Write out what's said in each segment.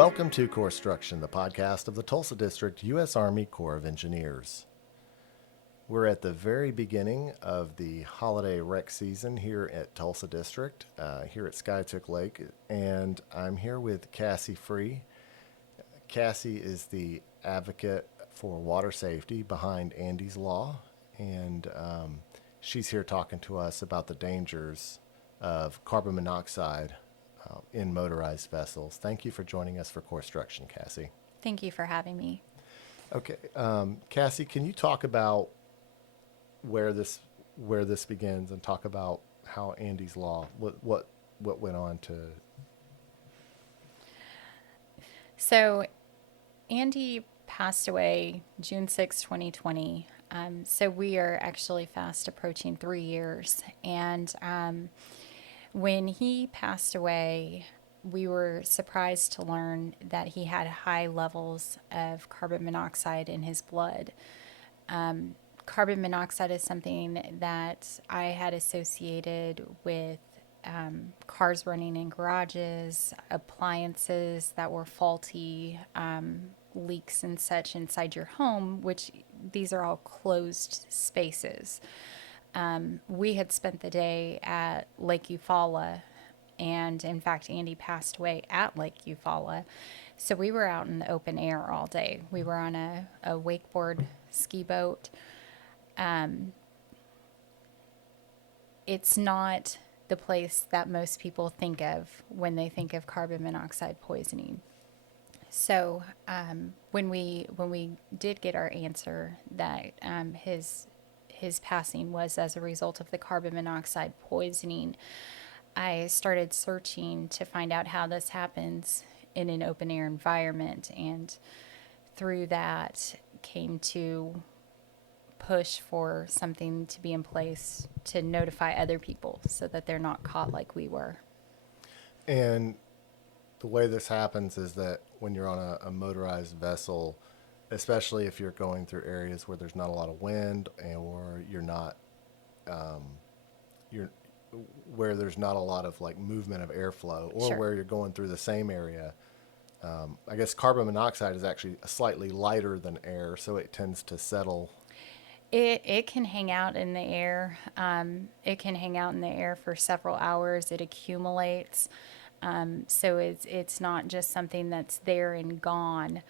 Welcome to Corpstruction, the podcast of the Tulsa District U.S. Army Corps of Engineers. We're at the very beginning of the holiday rec season here at Tulsa District, here at Skytook Lake, and I'm here with Cassi Free. Cassi is the advocate for water safety behind Andy's Law, and she's here talking to us about the dangers of carbon monoxide in motorized vessels. Thank you for joining us for Corpstruction, Cassi. Thank you for having me. Okay, Cassi, can you talk about where this begins and talk about how Andy's Law, what went on to? So, Andy passed away June 6, 2020. So we are actually fast approaching 3 years, and when he passed away, we were surprised to learn that he had high levels of carbon monoxide in his blood. Carbon monoxide is something that I had associated with cars running in garages, appliances that were faulty, leaks and such inside your home, which these are all closed spaces. We had spent the day at Lake Eufaula, and in fact, Andy passed away at Lake Eufaula. So we were out in the open air all day. We were on a wakeboard ski boat. It's not the place that most people think of when they think of carbon monoxide poisoning. So when we did get our answer that his passing was as a result of the carbon monoxide poisoning, I started searching to find out how this happens in an open air environment, and through that came to push for something to be in place to notify other people so that they're not caught like we were. And the way this happens is that when you're on a motorized vessel, especially if you're going through areas where there's not a lot of wind or you're not, where there's not a lot of like movement of airflow, or Sure. where you're going through the same area. I guess carbon monoxide is actually slightly lighter than air, so it tends to settle. It can hang out in the air. It can hang out in the air for several hours. It accumulates. So it's not just something that's there and gone.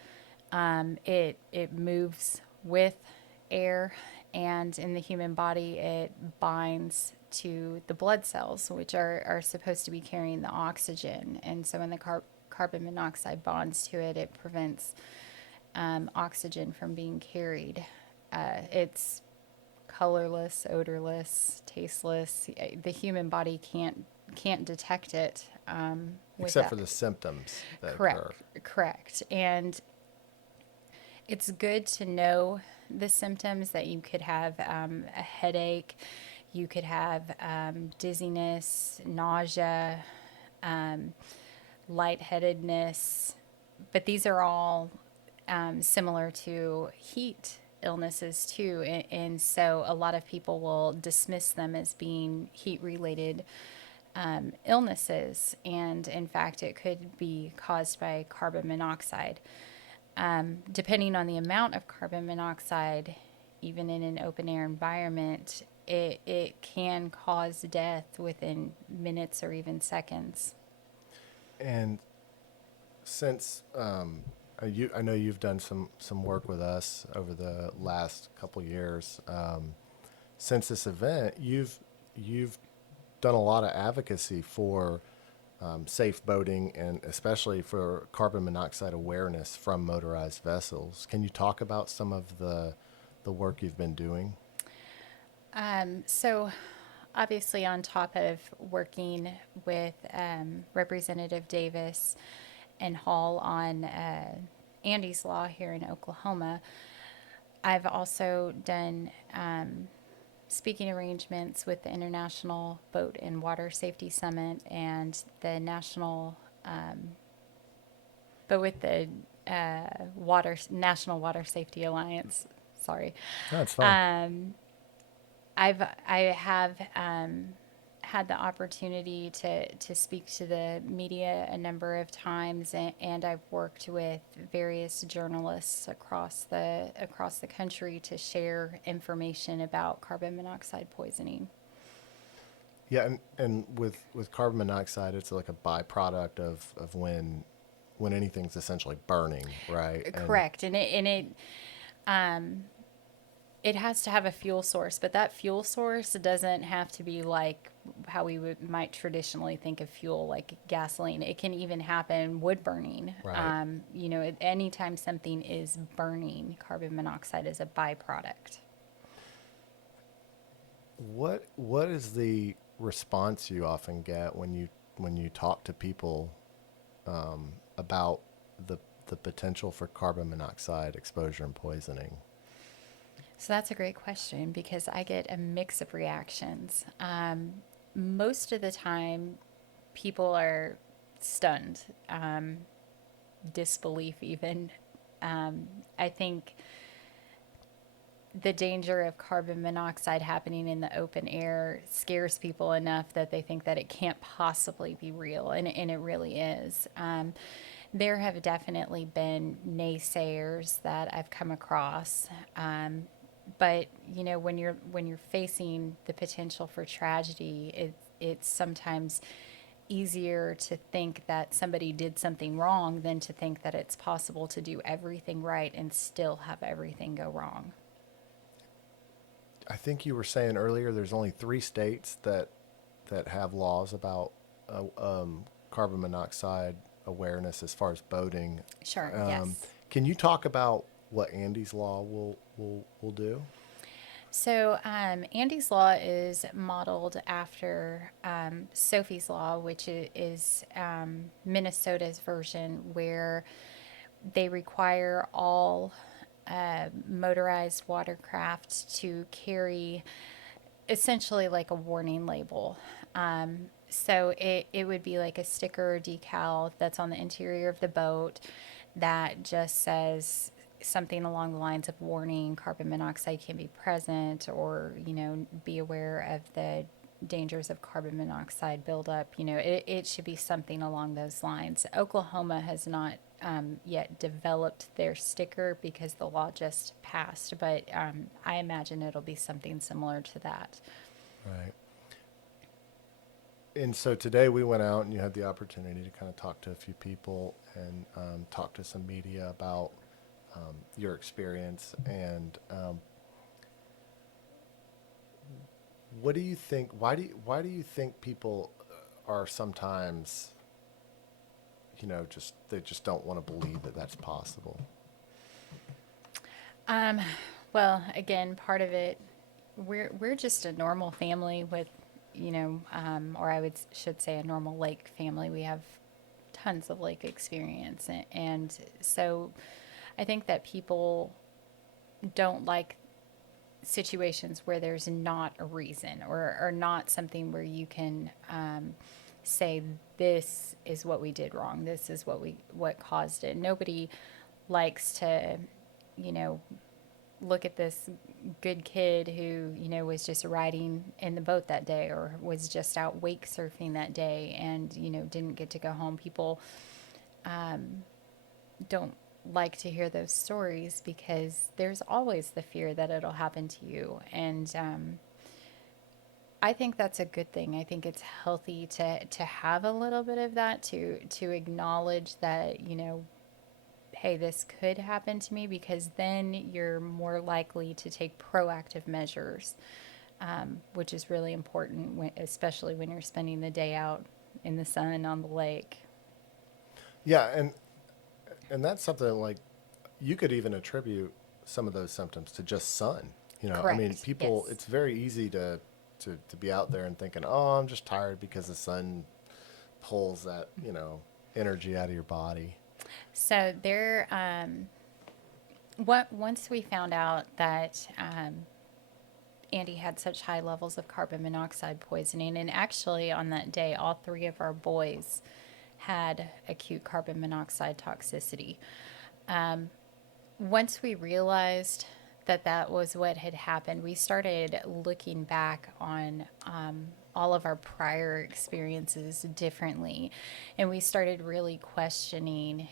It moves with air, and in the human body, it binds to the blood cells, which are supposed to be carrying the oxygen. And so when the carbon monoxide bonds to it, it prevents oxygen from being carried. It's colorless, odorless, tasteless. The human body can't detect it. Except for the symptoms that occur. Correct. And it's good to know the symptoms, that you could have a headache, you could have dizziness, nausea, lightheadedness, but these are all similar to heat illnesses too, and so a lot of people will dismiss them as being heat-related illnesses, and in fact it could be caused by carbon monoxide. Depending on the amount of carbon monoxide, even in an open-air environment, it can cause death within minutes or even seconds. And since I know you've done some work with us over the last couple years. Since this event, you've done a lot of advocacy for safe boating, and especially for carbon monoxide awareness from motorized vessels. Can you talk about some of the work you've been doing? So obviously, on top of working with Representative Davis and Hall on Andy's Law here in Oklahoma, I've also done speaking arrangements with the International Boat and Water Safety Summit and the National, but with the National Water Safety Alliance. Sorry. That's fine. I have had the opportunity to speak to the media a number of times, and I've worked with various journalists across the country to share information about carbon monoxide poisoning. Yeah, and with carbon monoxide, it's like a byproduct of when anything's essentially burning, right? And Correct, it has to have a fuel source, but that fuel source doesn't have to be like how might traditionally think of fuel, like gasoline. It can even happen wood burning. right. Anytime something is burning, carbon monoxide is a byproduct. What is the response you often get when you talk to people about the potential for carbon monoxide exposure and poisoning? So that's a great question because I get a mix of reactions. Most of the time, people are stunned, disbelief, even. I think the danger of carbon monoxide happening in the open air scares people enough that they think that it can't possibly be real, and it really is. There have definitely been naysayers that I've come across. But when you're facing the potential for tragedy, it's sometimes easier to think that somebody did something wrong than to think that it's possible to do everything right and still have everything go wrong. I think you were saying earlier there's only 3 states that have laws about carbon monoxide awareness as far as boating. Sure. Yes. Can you talk about what Andy's law will do? So, Andy's Law is modeled after Sophie's Law, which is Minnesota's version, where they require all motorized watercraft to carry essentially like a warning label. So it would be like a sticker or decal that's on the interior of the boat that just says something along the lines of warning, carbon monoxide can be present, or, be aware of the dangers of carbon monoxide buildup. It should be something along those lines. Oklahoma has not yet developed their sticker because the law just passed, but I imagine it'll be something similar to that. Right. And so today we went out and you had the opportunity to kind of talk to a few people and talk to some media about your experience. And what do you think? Why do you think people are sometimes, they just don't want to believe that that's possible? Well, again, part of it, we're just a normal family with, or should say a normal lake family. We have tons of lake experience, and so I think that people don't like situations where there's not a reason or not something where you can say this is what we did wrong, this is what caused it. Nobody likes to, look at this good kid who, was just riding in the boat that day or was just out wake surfing that day and, didn't get to go home. People don't like to hear those stories because there's always the fear that it'll happen to you. And I think that's a good thing. I think it's healthy to have a little bit of that, to acknowledge that, hey, this could happen to me, because then you're more likely to take proactive measures, which is really important, especially when you're spending the day out in the sun on the lake. Yeah, and that's something like you could even attribute some of those symptoms to just sun. I mean, Correct. people, Yes. it's very easy to be out there and thinking, oh, I'm just tired because the sun pulls that, energy out of your body. So once we found out that Andy had such high levels of carbon monoxide poisoning, and actually on that day, all 3 of our boys had acute carbon monoxide toxicity. Once we realized that was what had happened. We started looking back on all of our prior experiences differently, and we started really questioning,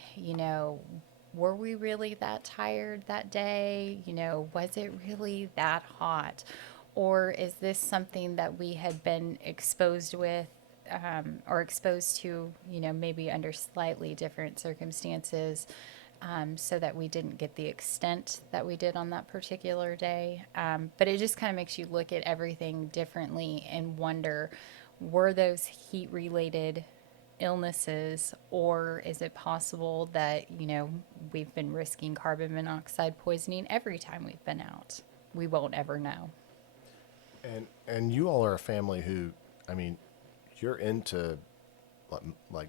were we really that tired that day? Was it really that hot? Or is this something that we had been exposed with or exposed to, maybe under slightly different circumstances, so that we didn't get the extent that we did on that particular day. But it just kind of makes you look at everything differently and wonder, were those heat related illnesses, or is it possible that, we've been risking carbon monoxide poisoning every time we've been out? We won't ever know. And you all are a family who, I mean, you're into like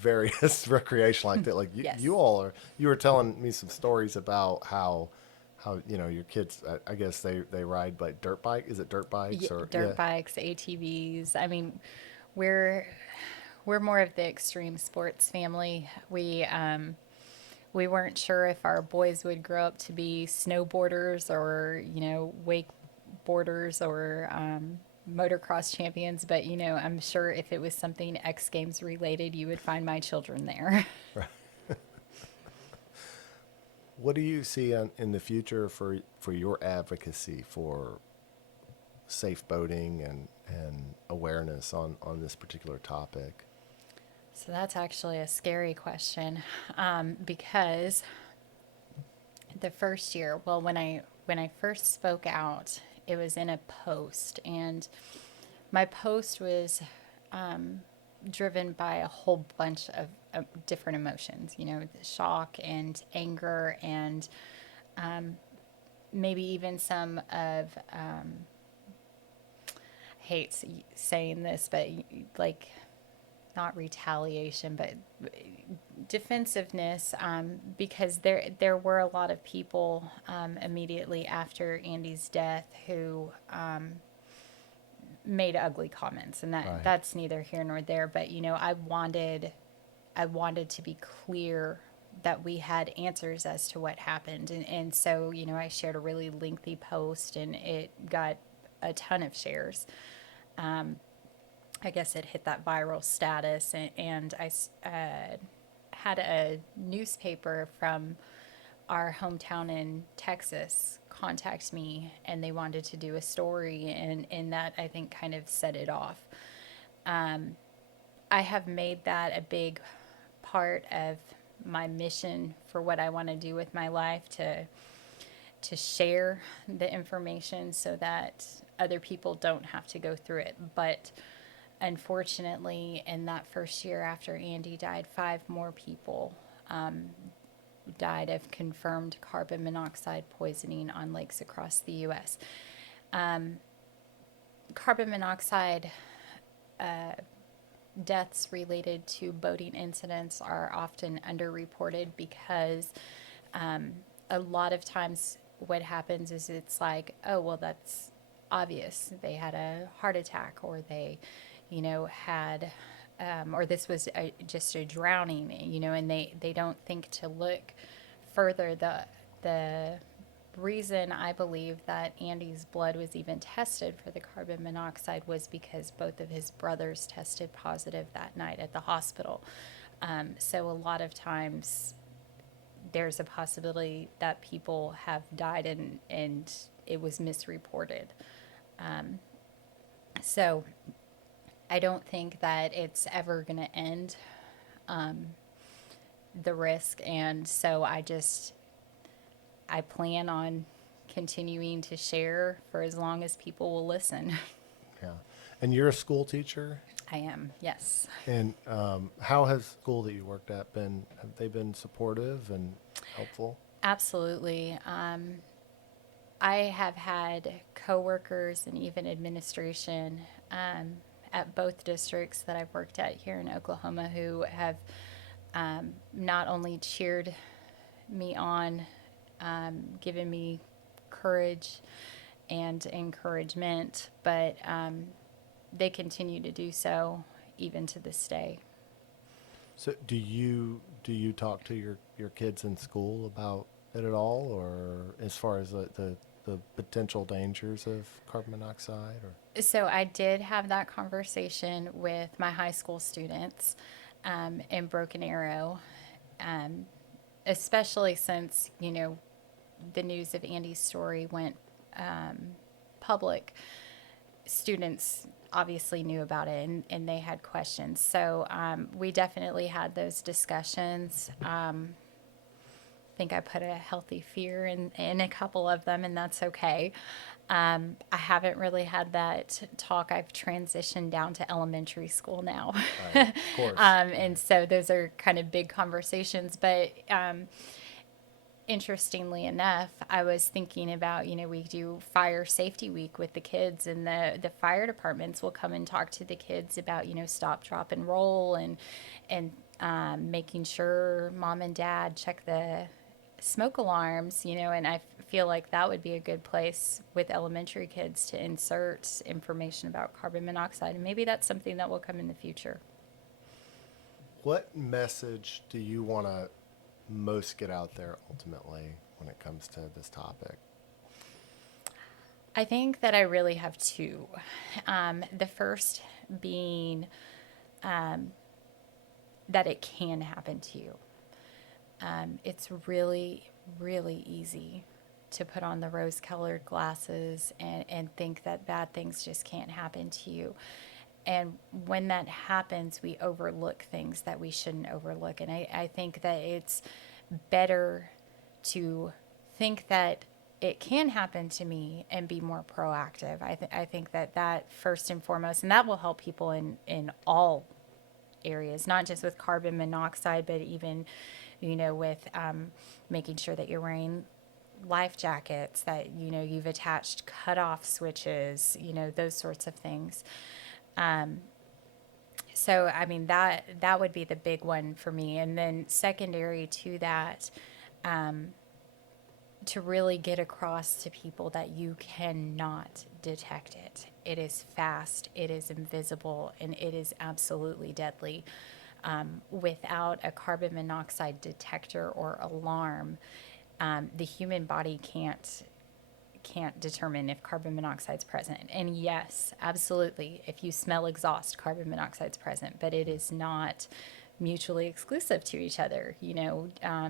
various recreation like that. Like Yes. you all are. You were telling me some stories about how your kids. I guess they ride like dirt bike. Is it dirt bikes or Dirt bikes, ATVs. I mean, we're we're more of the extreme sports family. We weren't sure if our boys would grow up to be snowboarders or wakeboarders or motocross champions, but I'm sure if it was something X Games related, you would find my children there. What do you see in the future for your advocacy for safe boating and awareness on this particular topic? So that's actually a scary question, because the first year, well, when I first spoke out, it was in a post, and my post was driven by a whole bunch of different emotions, the shock and anger and maybe even some of, I hate saying this, but like not retaliation, but defensiveness, because there were a lot of people immediately after Andy's death who made ugly comments, and Right. that's neither here nor there. But I wanted to be clear that we had answers as to what happened, and so I shared a really lengthy post, and it got a ton of shares. I guess it hit that viral status, and I had a newspaper from our hometown in Texas contact me, and they wanted to do a story, and that I think kind of set it off. I have made that a big part of my mission for what I want to do with my life, to share the information so that other people don't have to go through it. But unfortunately, in that first year after Andy died, 5 more people died of confirmed carbon monoxide poisoning on lakes across the U.S. Carbon monoxide deaths related to boating incidents are often underreported because a lot of times what happens is it's like, oh, well, that's obvious. They had a heart attack, or they, had, or this was just a drowning, and they don't think to look further. The reason I believe that Andy's blood was even tested for the carbon monoxide was because both of his brothers tested positive that night at the hospital. So a lot of times there's a possibility that people have died and it was misreported. So I don't think that it's ever going to end the risk. And so I plan on continuing to share for as long as people will listen. Yeah. And you're a school teacher? I am, yes. And how has school that you worked at been? Have they been supportive and helpful? Absolutely. I have had coworkers and even administration at both districts that I've worked at here in Oklahoma who have not only cheered me on, given me courage and encouragement, but they continue to do so even to this day. So do you talk to your kids in school about it at all, or as far as the the potential dangers of carbon monoxide? Or So I did have that conversation with my high school students in Broken Arrow, um, especially since, the news of Andy's story went public. Students obviously knew about it, and they had questions. So we definitely had those discussions. I think I put a healthy fear in a couple of them, and that's okay. I haven't really had that talk. I've transitioned down to elementary school now. right, of course. And so those are kind of big conversations. But interestingly enough, I was thinking about, we do fire safety week with the kids, and the fire departments will come and talk to the kids about, stop, drop, and roll, and making sure mom and dad check the smoke alarms, and I feel like that would be a good place with elementary kids to insert information about carbon monoxide. And maybe that's something that will come in the future. What message do you want to most get out there ultimately when it comes to this topic? I think that I really have two. The first being that it can happen to you. It's really, really easy to put on the rose-colored glasses and think that bad things just can't happen to you. And when that happens, we overlook things that we shouldn't overlook. And I think that it's better to think that it can happen to me and be more proactive. I think that first and foremost, and that will help people in all areas, not just with carbon monoxide, but even, with making sure that you're wearing life jackets, that, you've attached cutoff switches, those sorts of things. So, I mean, that would be the big one for me. And then secondary to that, to really get across to people that you cannot detect it. It is fast, it is invisible, and it is absolutely deadly. Without a carbon monoxide detector or alarm, the human body can't determine if carbon monoxide is present. And yes, absolutely, if you smell exhaust, carbon monoxide is present, but it is not mutually exclusive to each other.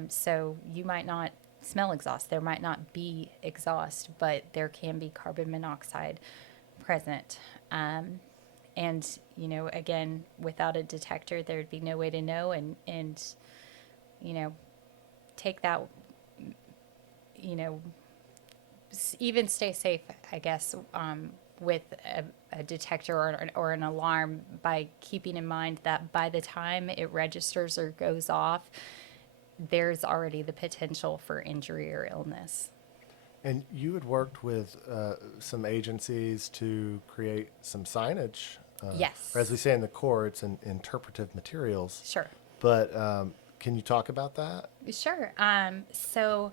So you might not smell exhaust, there might not be exhaust, but there can be carbon monoxide present. And, again, without a detector, there'd be no way to know, and take that, even stay safe, I guess, with a detector or an alarm, by keeping in mind that by the time it registers or goes off, there's already the potential for injury or illness. And you had worked with some agencies to create some signage. Yes. Or as we say in the Corps, it's in interpretive materials. Sure. But can you talk about that? Sure. So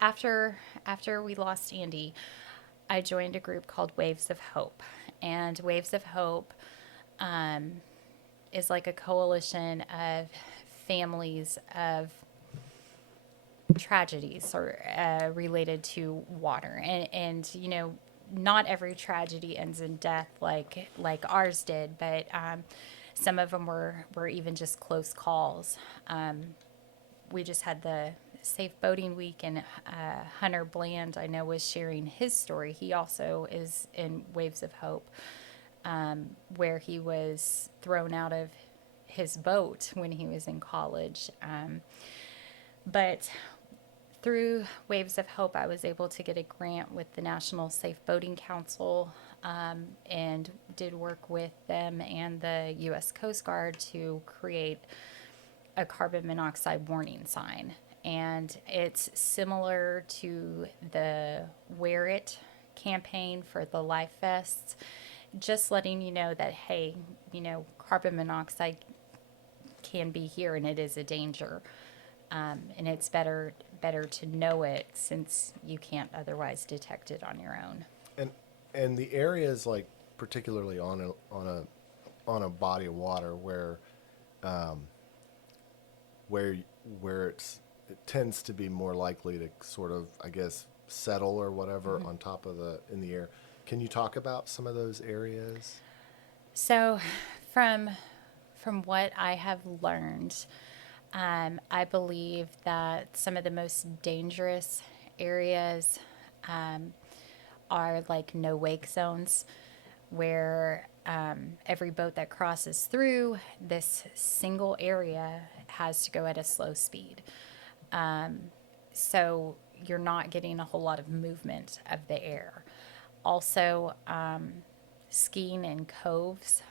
after we lost Andy, I joined a group called Waves of Hope. And Waves of Hope is like a coalition of families of tragedies or related to water. And not every tragedy ends in death like ours did, but some of them were even just close calls. We just had the Safe Boating Week, and Hunter Bland, I know, was sharing his story. He also is in Waves of Hope, where he was thrown out of his boat when he was in college. But through Waves of Hope, I was able to get a grant with the National Safe Boating Council, and did work with them and the U.S. Coast Guard to create a carbon monoxide warning sign. And it's similar to the Wear It campaign for the life vests, just letting you know that, hey, carbon monoxide can be here and it is a danger. And it's better to know it, since you can't otherwise detect it on your own. And the areas, like particularly on a body of water where it tends to be more likely to sort of, I guess, settle or whatever on top of in the air. Can you talk about some of those areas? So, from what I have learned, I believe that some of the most dangerous areas are like no wake zones, where every boat that crosses through this single area has to go at a slow speed. So you're not getting a whole lot of movement of the air. Also, skiing in coves,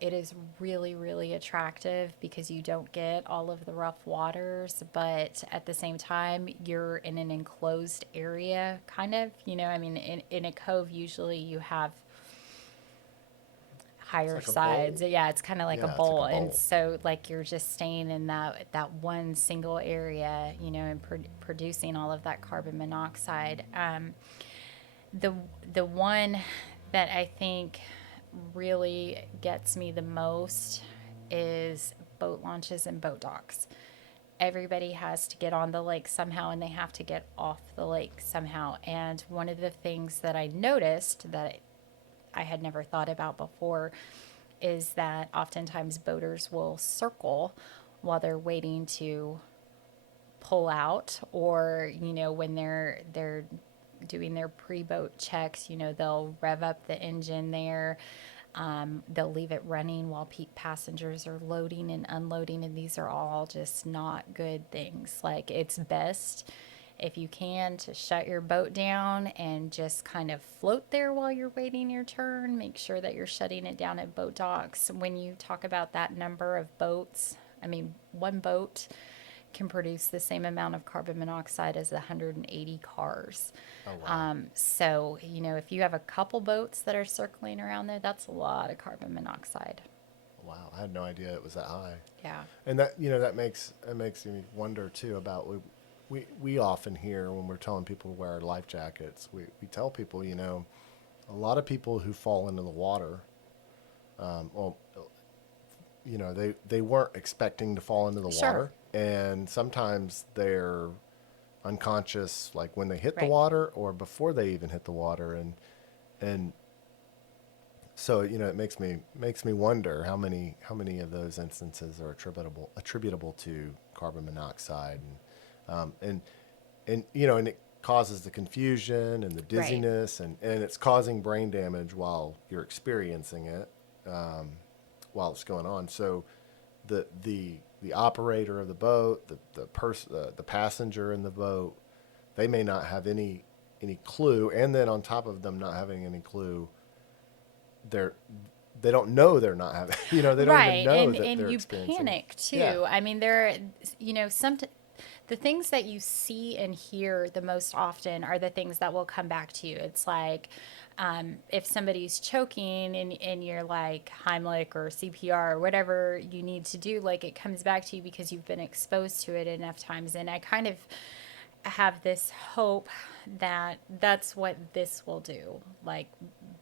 it is really, really attractive because you don't get all of the rough waters, but at the same time, you're in an enclosed area, kind of. I mean, in a cove, usually you have It's higher like a bowl. sides. Yeah, it's kind of like a Yeah, it's like a bowl. And bowl. so, like, you're just staying in that one single area, and producing all of that carbon monoxide. The the one that I think really gets me the most is boat launches and boat docks. Everybody has to get on the lake somehow, and they have to get off the lake somehow. And one of the things that I noticed that I had never thought about before is that oftentimes boaters will circle while they're waiting to pull out, or when they're doing their pre-boat checks, they'll rev up the engine there. They'll leave it running while passengers are loading and unloading, and these are all just not good things. Like, it's best, if you can, to shut your boat down and just kind of float there while you're waiting your turn. Make sure that you're shutting it down at boat docks. When you talk about that number of boats, I mean, one boat can produce the same amount of carbon monoxide as 180 cars. Oh, wow. So, if you have a couple boats that are circling around there, that's a lot of carbon monoxide. Wow. I had no idea it was that high. Yeah. And that makes me wonder too about we often hear when we're telling people to wear life jackets, we tell people, a lot of people who fall into the water, well, they weren't expecting to fall into the Sure. water, and sometimes they're unconscious, like when they hit the Right. water or before they even hit the water, and so it makes me wonder how many of those instances are attributable to carbon monoxide, and it causes the confusion and the Right. dizziness, and it's causing brain damage while you're experiencing it, while it's going on. So the operator of the boat, the passenger in the boat, they may not have any clue, and then on top of them not having any clue, they're they don't know they're not having they don't even Right. know And that and they're you experiencing it. panic Yeah. too. I mean, some the things that you see and hear the most often are the things that will come back to you. It's like, if somebody's choking, and you're like Heimlich or CPR or whatever you need to do, like, it comes back to you because you've been exposed to it enough times. And I kind of have this hope that that's what this will do. Like,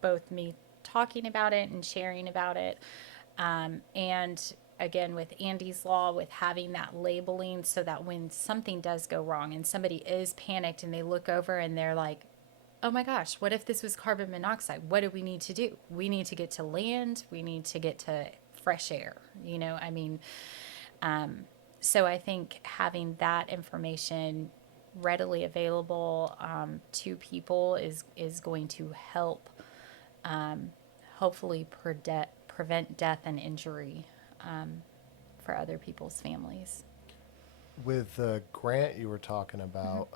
both me talking about it and sharing about it, and again, with Andy's Law, with having that labeling, so that when something does go wrong and somebody is panicked and they look over and they're like, oh my gosh, what if this was carbon monoxide? What do we need to do? We need to get to land. We need to get to fresh air. I mean, so I think having that information readily available, to people is going to help, hopefully prevent death and injury, for other people's families. With the grant you were talking about,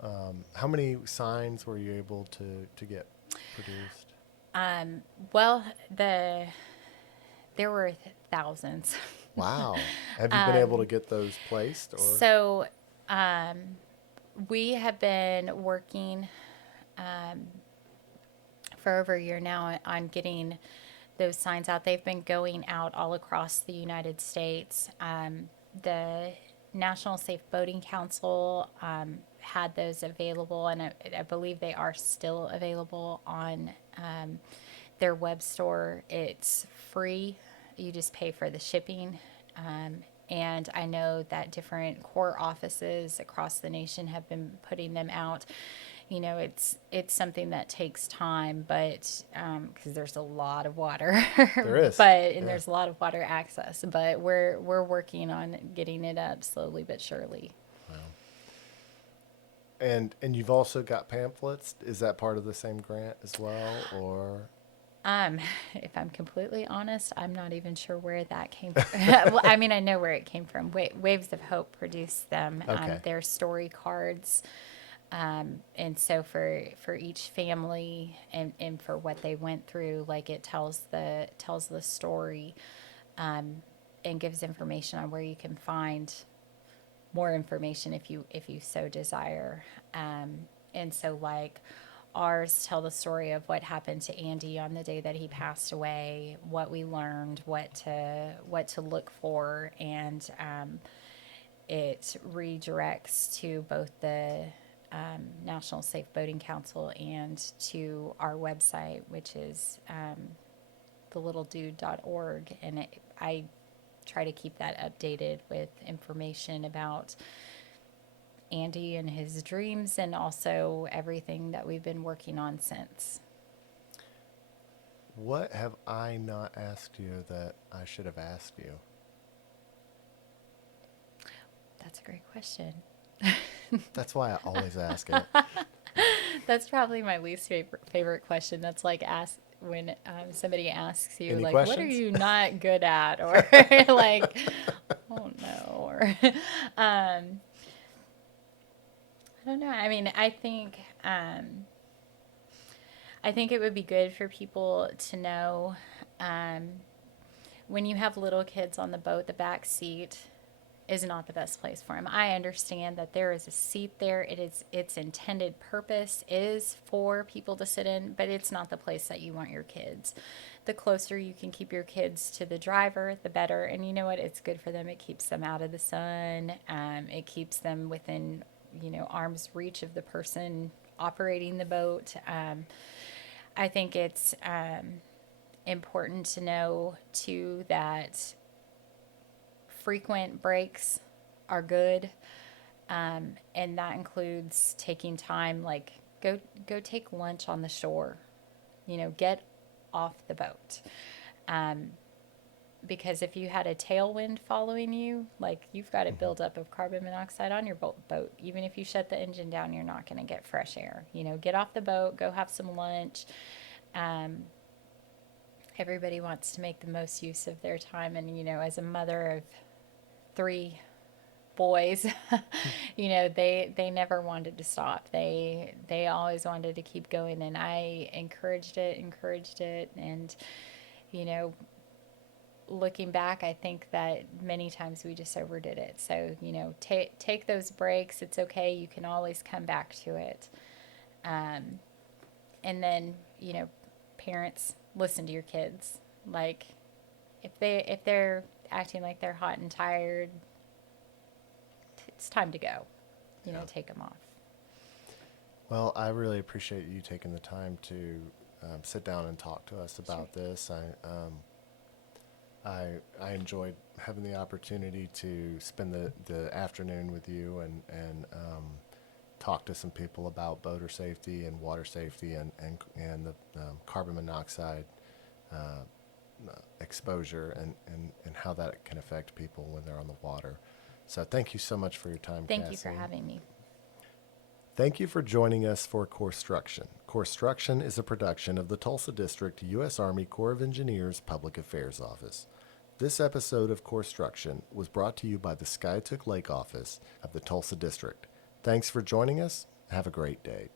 how many signs were you able to get produced? Well, there were thousands. Wow. Have you been able to get those placed, or? So, we have been working, for over a year now on getting those signs out. They've been going out all across the United States. The National Safe Boating Council, had those available, and I believe they are still available on, their web store. It's free. You just pay for the shipping. And I know that different core offices across the nation have been putting them out. it's something that takes time, but because there's a lot of water, There is. Yeah. there's a lot of water access, but we're working on getting it up slowly but surely. Wow. And you've also got pamphlets. Is that part of the same grant as well, or? If I'm completely honest, I'm not even sure where that came from. Well, I mean, I know where it came from. Waves of Hope produced them. Okay. They're story cards. And so for each family and for what they went through, like it tells the story, and gives information on where you can find more information if you so desire. And so like ours tell the story of what happened to Andy on the day that he passed away, what we learned, what to look for, and it redirects to both the National Safe Boating Council and to our website, which is thelittledude.org. And I try to keep that updated with information about Andy and his dreams, and also everything that we've been working on since. What have I not asked you that I should have asked you? That's a great question. That's why I always ask it. That's probably my least favorite question. That's like ask when somebody asks you, Any like, questions? what are you not good at? Or like, oh no. Or I don't know. I mean, I think it would be good for people to know, when you have little kids on the boat, the back seat is not the best place for them. I understand that there is a seat there. Its intended purpose is for people to sit in, but it's not the place that you want your kids. The closer you can keep your kids to the driver, the better. And you know what? It's good for them. It keeps them out of the sun. It keeps them within, arm's reach of the person operating the boat. I think it's important to know too that frequent breaks are good, and that includes taking time, like go take lunch on the shore, get off the boat, because if you had a tailwind following you, like you've got a buildup of carbon monoxide on your boat. Even if you shut the engine down, you're not going to get fresh air. Get off the boat, go have some lunch. Everybody wants to make the most use of their time, and as a mother of 3 boys, they never wanted to stop. They always wanted to keep going, and I encouraged it, and looking back, I think that many times we just overdid it. So take those breaks. It's okay. You can always come back to it. And then parents, listen to your kids. Like if they're acting like they're hot and tired, it's time to go. Take them off. Well, I really appreciate you taking the time to sit down and talk to us about this. I enjoyed having the opportunity to spend the afternoon with you and talk to some people about boater safety and water safety and the carbon monoxide exposure and how that can affect people when they're on the water. So thank you so much for your time, Thank Cassi. you for having me. Thank you for joining us for Corpstruction. Corpstruction is a production of the Tulsa District U.S. Army Corps of Engineers Public Affairs Office. This episode of Corpstruction was brought to you by the Skiatook Lake Office of the Tulsa District. Thanks for joining us. Have a great day.